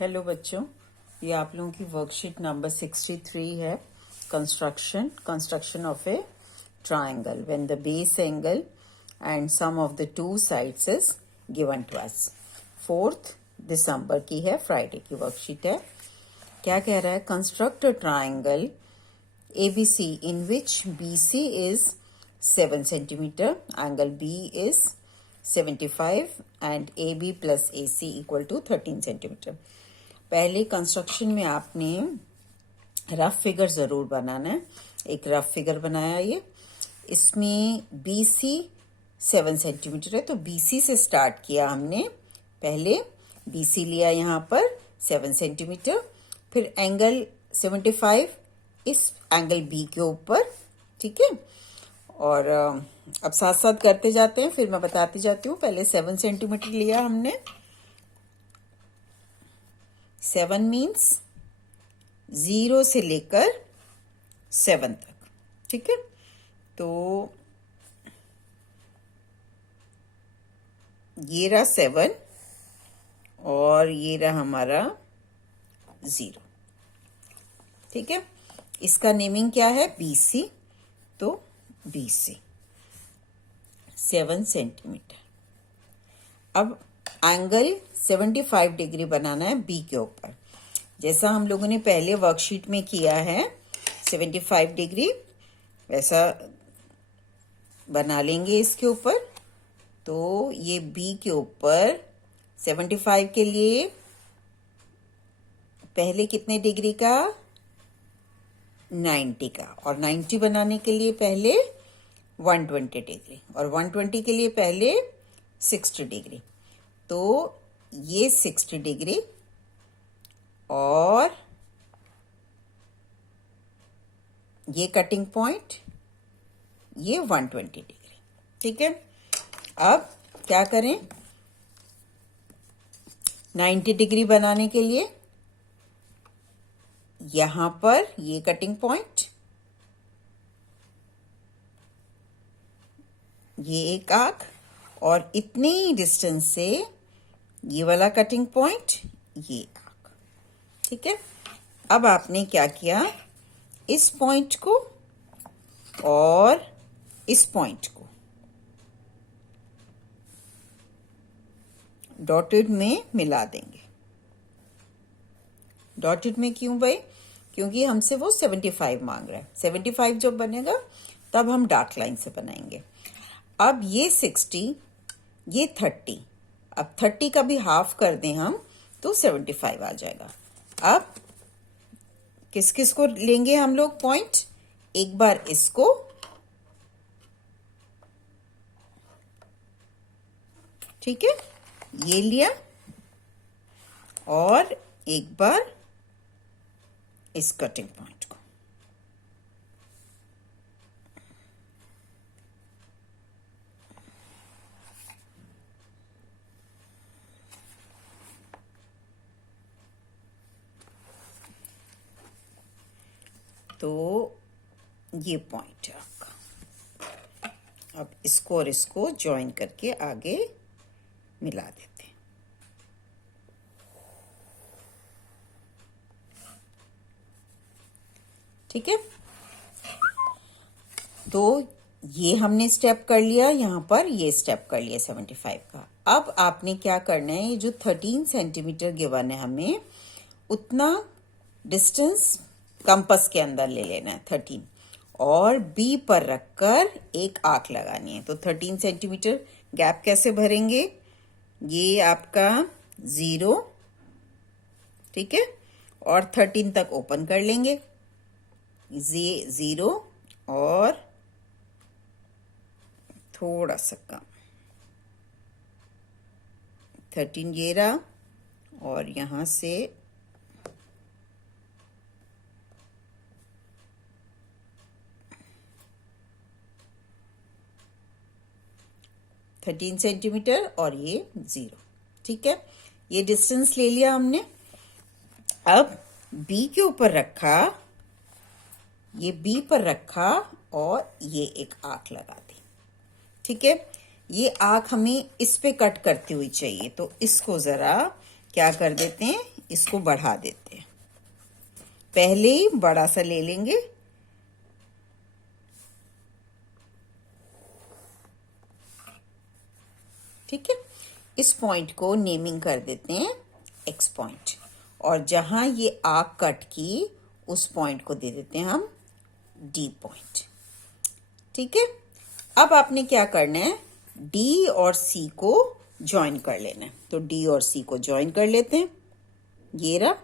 Hello बच्चों, ये आप लोगों की वर्कशीट नंबर 63 है। Construction of a triangle when the base angle and sum of the two sides is given to us. 4 दिसंबर की है, फ्राइडे की वर्कशीट है। क्या कह रहा है? Construct a triangle ABC in which BC is 7 centimeter, angle B is 75 and AB plus AC equal to 13 centimeter. पहले कंस्ट्रक्शन में आपने रफ फिगर जरूर बनाना है। एक रफ फिगर बनाया ये, इसमें BC 7 सेंटीमीटर है तो BC से स्टार्ट किया हमने। पहले BC लिया यहाँ पर 7 सेंटीमीटर, फिर एंगल 75 इस एंगल B के ऊपर, ठीक है। और अब साथ साथ करते जाते हैं, फिर मैं बताती जाती हूँ। पहले 7 सेंटीमीटर लिया हमने। 7 मीन्स 0 से लेकर 7 तक, ठीक है। तो ये रहा 7 और ये रहा हमारा 0, ठीक है। इसका नेमिंग क्या है? BC। तो BC 7 सेंटीमीटर। अब एंगल 75 डिग्री बनाना है B के ऊपर, जैसा हम लोगों ने पहले वर्कशीट में किया है 75 डिग्री, वैसा बना लेंगे इसके ऊपर। तो ये B के ऊपर 75 के लिए पहले कितने डिग्री का? 90 का। और 90 बनाने के लिए पहले 120 डिग्री, और 120 के लिए पहले 60 डिग्री। तो ये 60 डिग्री और ये कटिंग पॉइंट, ये 120 डिग्री, ठीक है। अब क्या करें? 90 डिग्री बनाने के लिए यहां पर ये कटिंग पॉइंट, ये एक आर्क, और इतने ही डिस्टेंस से ये वाला कटिंग पॉइंट, ये आर्क, ठीक है। अब आपने क्या किया? इस पॉइंट को और इस पॉइंट को डॉटेड में मिला देंगे। डॉटेड में क्यों भाई? क्योंकि हमसे वो 75 मांग रहा है। 75 जब बनेगा तब हम डार्क लाइन से बनाएंगे। अब ये 60, ये 30, अब 30 का भी हाफ कर दें हम तो 75 आ जाएगा। अब किस किस को लेंगे हम लोग पॉइंट? एक बार इसको, ठीक है, ये लिया, और एक बार इस कटिंग पॉइंट को। तो ये पॉइंट है आपका। अब इसको और इसको ज्वाइन करके आगे मिला देते हैं। ठीक है, तो ये हमने स्टेप कर लिया, यहां पर ये स्टेप कर लिया 75 का। अब आपने क्या करना है? ये जो 13 सेंटीमीटर गिवन है हमें, उतना डिस्टेंस कंपास के अंदर ले लेना है 13, और B पर रखकर एक आर्क लगानी है। तो 13 सेंटीमीटर गैप कैसे भरेंगे? ये आपका 0, ठीक है, और 13 तक ओपन कर लेंगे। 0 और थोड़ा सा कम, 13 ये रहा, और यहां से $13 सेंटीमीटर और ये 0, ठीक है। ये डिस्टेंस ले लिया हमने। अब B के ऊपर रखा, ये B पर रखा, और ये एक आर्क लगा दी, ठीक है। ये आर्क हमें इस पे कट करती हुई चाहिए, तो इसको जरा क्या कर देते हैं, इसको बढ़ा देते हैं। पहले ही बड़ा सा ले लेंगे, ठीक है। इस पॉइंट को नेमिंग कर देते हैं एक्स पॉइंट, और जहां ये आर्क कट की उस पॉइंट को दे देते हैं हम डी पॉइंट, ठीक है। अब आपने क्या करना है, डी और सी को ज्वाइन कर लेना है। तो डी और सी को ज्वाइन कर लेते हैं, ये रहा।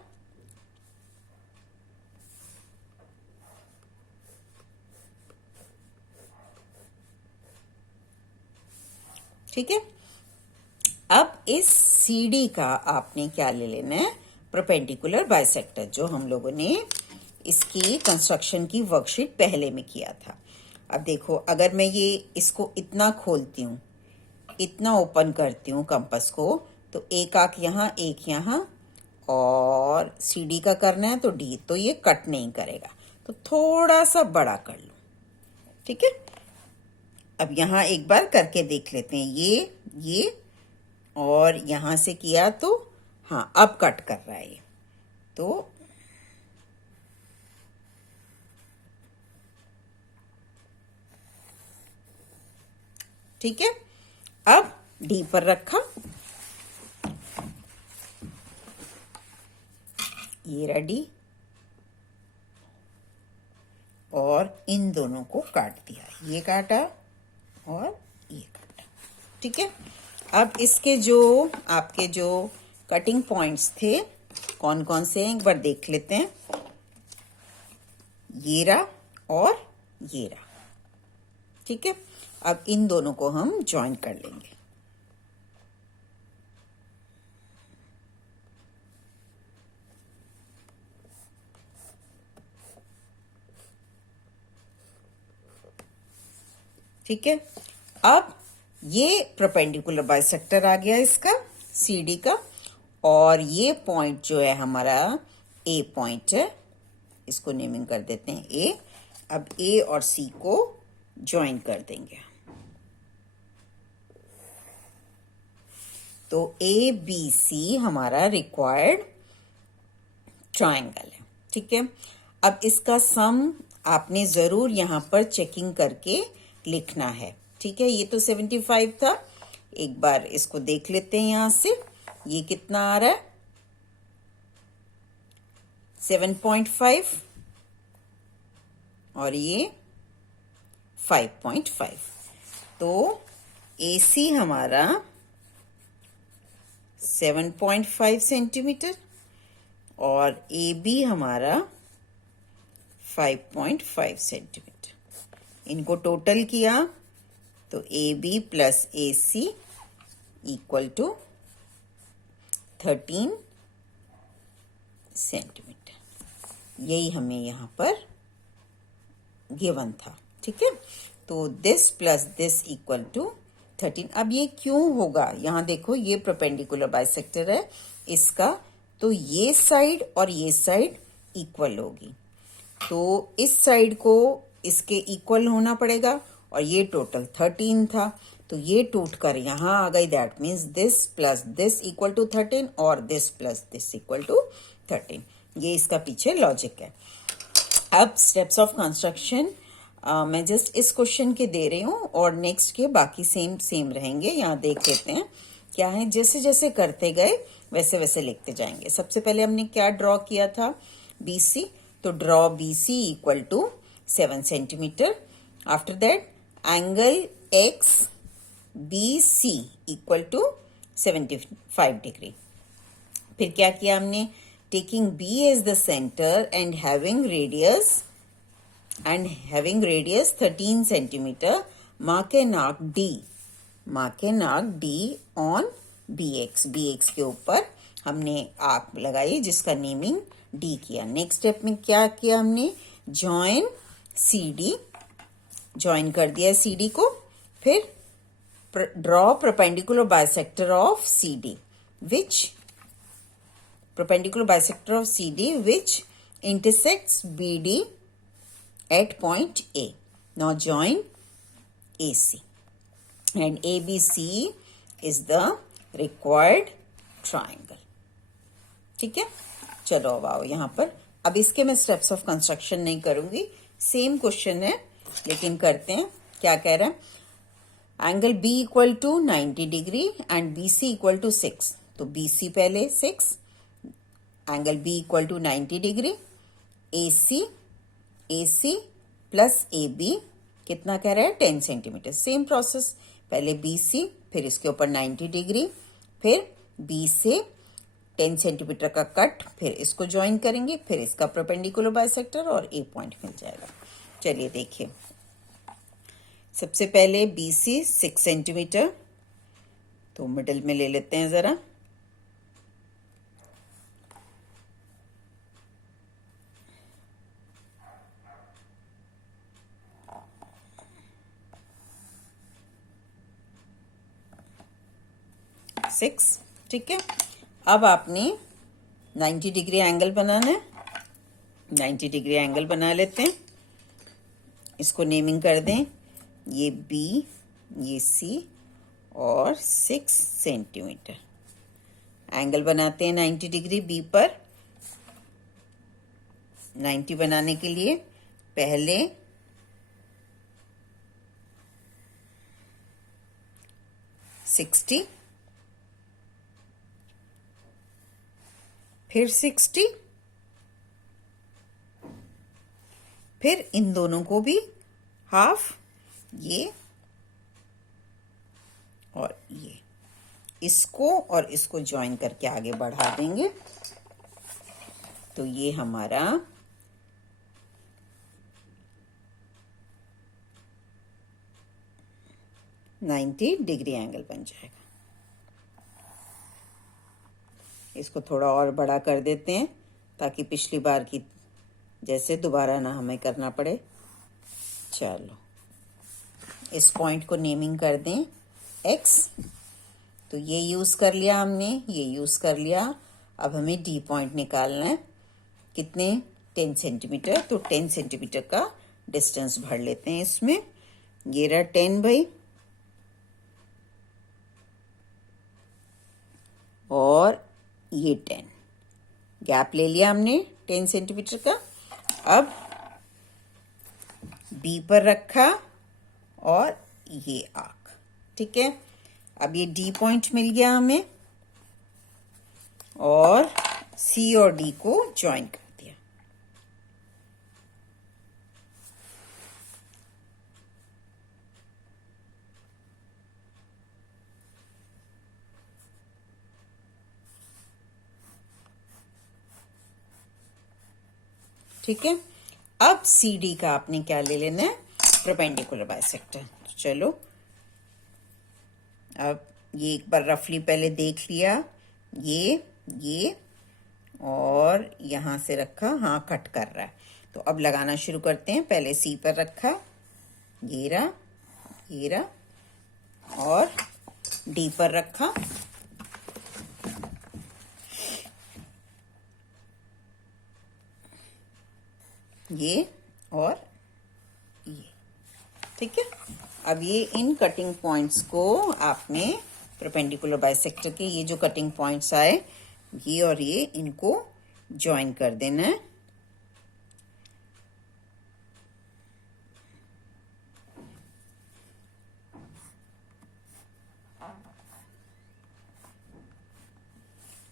ठीक है। अब इस CD का आपने क्या ले लेना है, परपेंडिकुलर बाइसेक्टर, जो हम लोगों ने इसकी कंस्ट्रक्शन की वर्कशीट पहले में किया था। अब देखो, अगर मैं ये इसको इतना खोलती हूँ, इतना ओपन करती हूँ कंपास को, तो एक आंख यहाँ, एक यहाँ, और CD का करना है तो D, तो ये कट नहीं करेगा। तो थोड़ा सा बड़ा कर लो, ठीक है। अब यहाँ एक बार करके देख लेते हैं, ये और यहां से किया तो हाँ, अब कट कर रहा है ये। तो ठीक है। अब डी पर रखा, ये रहा डी, और इन दोनों को काट दिया, ये काटा और ये काटा, ठीक है। अब इसके जो आपके जो कटिंग पॉइंट्स थे कौन कौन से हैं, एक बार देख लेते हैं। ये रहा और ये रहा, ठीक है। अब इन दोनों को हम ज्वाइन कर लेंगे। ठीक है। अब ये परपेंडिकुलर बाइसेक्टर आ गया इसका, CD का, और ये पॉइंट जो है हमारा A पॉइंट है, इसको नेमिंग कर देते हैं A। अब A और C को ज्वाइन कर देंगे। तो ABC हमारा रिक्वायर्ड ट्रायंगल है, ठीक है। अब इसका सम आपने जरूर यहां पर चेकिंग करके लिखना है, ठीक है। ये तो 75 था, एक बार इसको देख लेते हैं यहां से, ये कितना आ रहा है, 7.5, और ये 5.5। तो AC हमारा 7.5 सेंटीमीटर और AB हमारा 5.5 सेंटीमीटर। इनको टोटल किया तो AB plus AC equal to 13 centimetre. यही हमें यहाँ पर गिवन था, ठीक है। तो this plus this equal to 13। अब ये क्यों होगा, यहाँ देखो, ये परपेंडिकुलर बाइसेक्टर है इसका, तो ये साइड और ये साइड इक्वल होगी, तो इस साइड को इसके इक्वल होना पड़ेगा, और ये टोटल 13 था, तो ये टूट कर यहां आ गई। That means this plus this equal to 13 और this plus this equal to 13। ये इसका पीछे लॉजिक है। अब स्टेप्स ऑफ कंस्ट्रक्शन मैं जस्ट इस क्वेश्चन के दे रही हूँ, और नेक्स्ट के बाकी सेम रहेंगे। यहाँ देख लेते हैं क्या है, जैसे जैसे करते गए वैसे वैसे लिखते जाएंगे। सबसे पहले हमने क्या ड्रॉ किया था, BC, तो draw BC equal to 7 centimetre. After that angle XBC equal to 75 degree. फिर क्या किया हमने, taking B as the center and having radius 13 centimeter, mark an arc D on BX के ऊपर हमने आर्क लगाई जिसका नेमिंग D किया। नेक्स्ट स्टेप में क्या किया हमने, जॉइन CD, ज्वाइन कर दिया CD को। फिर draw perpendicular bisector of CD which intersects BD at point A. Now join AC, and ABC is the required triangle. ठीक है। चलो अब आओ यहाँ पर। अब इसके मैं स्टेप्स ऑफ कंस्ट्रक्शन नहीं करूंगी, सेम क्वेश्चन है लेकिन करते हैं। क्या कह रहा है, angle B equal to 90 degree and B C equal to 6। तो बी सी पहले 6, angle B equal to 90 degree, A C plus A B कितना कह रहा है 10 सेंटीमीटर। सेम प्रोसेस, पहले बी सी, फिर इसके ऊपर 90 डिग्री, फिर बी से 10 सेंटीमीटर का कट, फिर इसको ज्वाइन करेंगे, फिर इसका परपेंडिकुलर बाइसेक्टर और ए पॉइंट मिल जाएगा। चलिए देखिए, सबसे पहले बी सी 6 सेंटीमीटर, तो मिडिल में ले लेते हैं जरा। सिक्स, ठीक है। अब आपने 90 डिग्री एंगल बनाना है। 90 डिग्री एंगल बना लेते हैं, इसको नेमिंग कर दें, ये बी, ये सी और 6 सेंटीमीटर। एंगल बनाते हैं 90 डिग्री बी पर। 90 बनाने के लिए पहले 60, फिर 60, फिर इन दोनों को भी हाफ, ये और ये, इसको और इसको ज्वाइन करके आगे बढ़ा देंगे। तो ये हमारा 90 डिग्री एंगल बन जाएगा। इसको थोड़ा और बड़ा कर देते हैं ताकि पिछली बार की जैसे दोबारा ना हमें करना पड़े। चलो, इस पॉइंट को नेमिंग कर दें x। तो ये यूज कर लिया हमने, ये यूज कर लिया। अब हमें डी पॉइंट निकालना है, कितने 10 सेंटीमीटर। तो 10 सेंटीमीटर का डिस्टेंस भर लेते हैं इसमें। ये रहा 10 भाई, और ये 10, गैप ले लिया हमने 10 सेंटीमीटर का। अब बी पर रखा और ये आर्क, ठीक है। अब ये डी पॉइंट मिल गया हमें और सी और डी को ज्वाइन कर दिया। ठीक है। अब सी डी का आपने क्या ले लेना है, परपेंडिकुलर बाइसेक्टर। चलो, अब ये एक बार रफली पहले देख लिया, ये और यहां से रखा, हाँ कट कर रहा है। तो अब लगाना शुरू करते हैं। पहले सी पर रखा, ये रहा, और डी पर रखा, ये और ये, ठीक है। अब ये इन कटिंग पॉइंट्स को आपने परपेंडिकुलर बाइसेक्टर के ये जो कटिंग पॉइंट्स आए, ये और ये, इनको ज्वाइन कर देना है।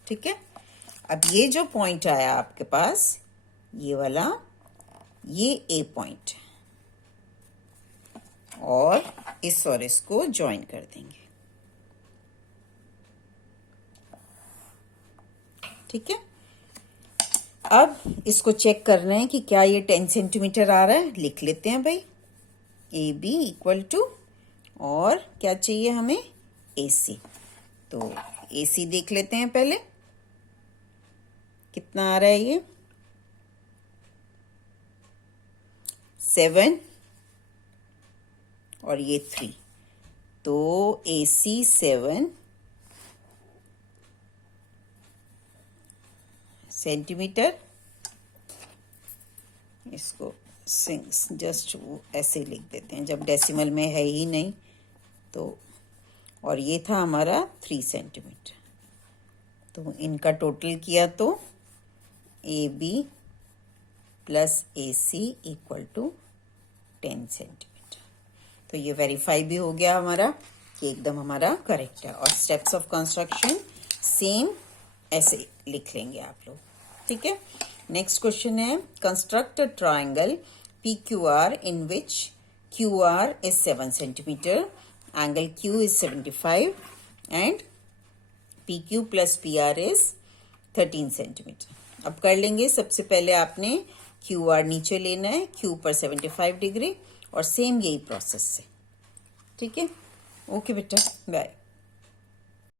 ठीक है। अब ये जो पॉइंट आया आपके पास, ये वाला, ये ए पॉइंट, और इसको ज्वाइन कर देंगे। ठीक है। अब इसको चेक करना है कि क्या ये 10 सेंटीमीटर आ रहा है। लिख लेते हैं भाई, ए बी इक्वल टू, और क्या चाहिए हमें, ए सी। तो ए सी देख लेते हैं पहले, कितना आ रहा है ये, 7 और ये 3। तो ए सी 7 सेंटीमीटर। इसको जस्ट ऐसे लिख देते हैं, जब डेसिमल में है ही नहीं तो। और ये था हमारा 3 सेंटीमीटर। तो इनका टोटल किया तो AB plus AC equal to 10 centimetre. तो ये वेरीफाई भी हो गया हमारा कि एकदम हमारा करेक्ट है। और स्टेप्स ऑफ कंस्ट्रक्शन सेम ऐसे लिख लेंगे आप लोग, ठीक है। नेक्स्ट क्वेश्चन है, construct a triangle PQR in which QR is 7 centimeter, angle Q is 75 and PQ plus PR is 13 centimetre. अब कर लेंगे। सबसे पहले आपने QR नीचे लेना है, Q पर 75 डिग्री और सेम यही प्रोसेस से, ठीक है। ओके बेटा, बाय।